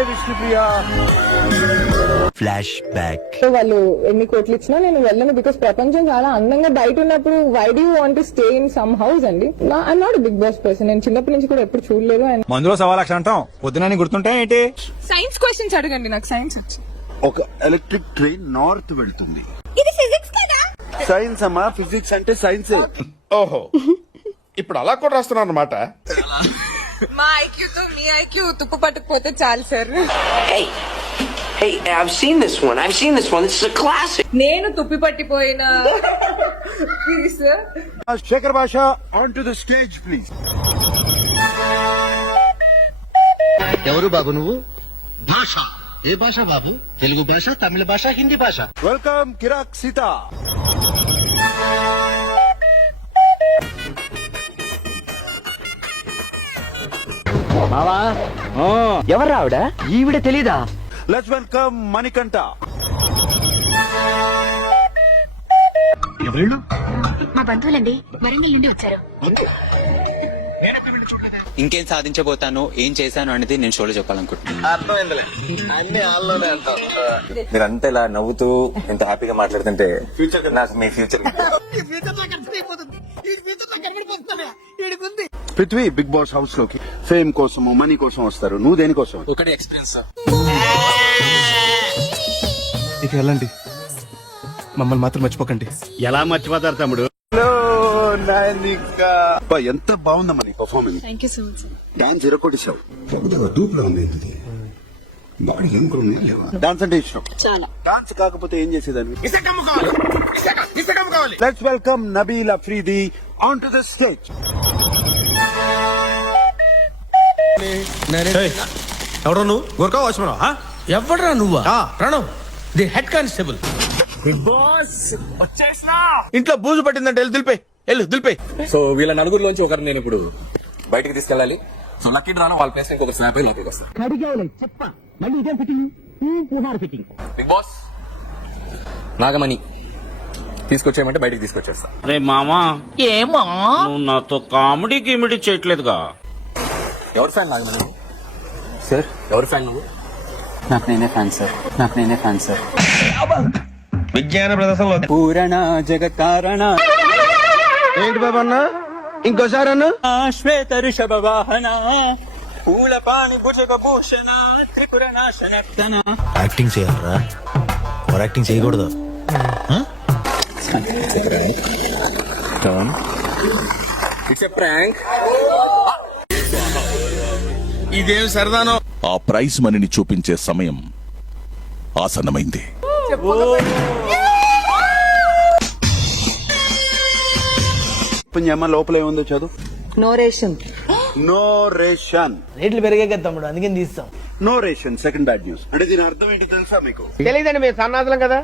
Bye Vishnupriya. Flash back. వాళ్ళు ఎన్ని కోట్లు ఇచ్చినా నేను వెళ్ళను, బికాస్ ప్రపంచం చాలా అందంగా బయట ఉన్నప్పుడు why do want to stay in some house అండి. I'm not Bigg Boss person. నేను చిన్నప్పటి నుంచి కూడా ఎప్పుడు చూడలేదు. మందులో 1,00,000 అంటాం, పొద్దున గుర్తుంటాయి ఏంటి? సైన్స్ క్వశ్చన్స్ అడగండి, నాకు సైన్స్ వచ్చు. ఒక ఎలక్ట్రిక్ ట్రైన్ నార్త్ వెళ్తుంది. ఇది ఫిజిక్స్ కదా. సైన్స్ అమ్మా, ఫిజిక్స్ అంటే సైన్స్. ఓహో, ఇప్పుడు అలా కూడా రాస్తున్నారు అన్నమాట. మా ఐక్యూతో మీ ఐక్యూ తుప్పు పట్టుకుపోతే చాలు sir. Hey, I've seen this one. This is a classic. నేను తుప్పి పట్టిపోయిన శేఖర్ భాష on to the stage please. ఎవరు బాబు నువ్వు? భాష ఏ భాష బాబు? తెలుగు భాష, తమిళ భాష, హిందీ భాష. వెల్కమ్ కిరాక్ సీత. మావా, ఎవరు ఆవిడ? ఈవిడ తెలీదా? Let's welcome Manikanta. ఎవరు? మా బంధువులండి, వరంగల్ నుండి వచ్చారు. ఇంకేం సాధించబోతాను, ఏం చేశాను అనేది నేను షోలో చెప్పాలనుకుంటున్నాను. మీరంతా ఇలా నవ్వుతూ ఎంత హ్యాపీగా మాట్లాడుతుంటే నాకు మీ future Prithvi Bigg Boss house లోకి ఫేమ్ కోసం మనీ కోసం వస్తారు. నువ్వు దేనికోసం? ఒకటే ఎక్స్పీరియన్స్. ఇక వెళ్ళండి, మమ్మల్ని మాత్రం మర్చిపోకండి. ఎలా మర్చిపోతారు తమ్ముడు? ఎంత బాగుందమ్మా నీ performance. Thank you so much. Dance ఇరకొట్టేశావు. డాన్స్ అంటే ఇష్టం. డాన్స్ కాకపోతే ఏం చేసేదాన్ని? Let's welcome Nabeel Afridi on to the stage. ఎవరు నువ్వు? గోర్ఖా వాచ్మన్? ఎవడ్రా నువ్వా? Pranav, the head constable. Bigg Boss వచ్చేసినా. ఇంట్లో బూజు పట్టిందంటే వెళ్ళు దులిపే. సో వీళ్ళ నలుగురిలోంచి ఒకరు నేను ఇప్పుడు బయటకు తీసుకెళ్ళాలి. సో లక్కీ డ్రాను వాళ్ళ ప్లేస్ ఇంకొకరు స్నాప్ అయి లోపలికి వస్తారు. బిగ్ బాస్ నాగమణి తీసుకొచ్చేయమంటే బయటకు తీసుకొచ్చేస్తా. రే మామా, ఏమా నువ్వు నాతో కామెడీ గిమిడీ చేయట్లేదుగా? ఎవరు ఫ్యాన్ నాగమణి? సార్ ఎవరు ఫ్యాన్ నువ్వు? నాకు నేనే ఫ్యాన్ సార్. విజ్ఞాన ప్రదర్శనలో పూరణ జగత్కారణ. ఏంటి బాబా అన్న? ఇంకోసారి అన్న. శ్వేత ఋషభ వాహన పూల పాణి భుజగ భూషణ త్రిపుర నాశనక్తన. యాక్టింగ్ చేయాలరా, ఓవర్ యాక్టింగ్ చేయకూడదు. It's a prank. ఇదేం సరదానో. ఆ ప్రైజ్ మనీని చూపించే సమయం ఆసన్నమైంది. లోపల ఏముందో చదువు. No ration. No ration. రేట్లు పెరిగే కదా తమ్ముడు, అందుకని తీస్తాం. No ration second bad news. అంటే దీని అర్థం ఏంటి తెలుసా మీకు? తెలియదండి, మేము సన్నాదులం కదా.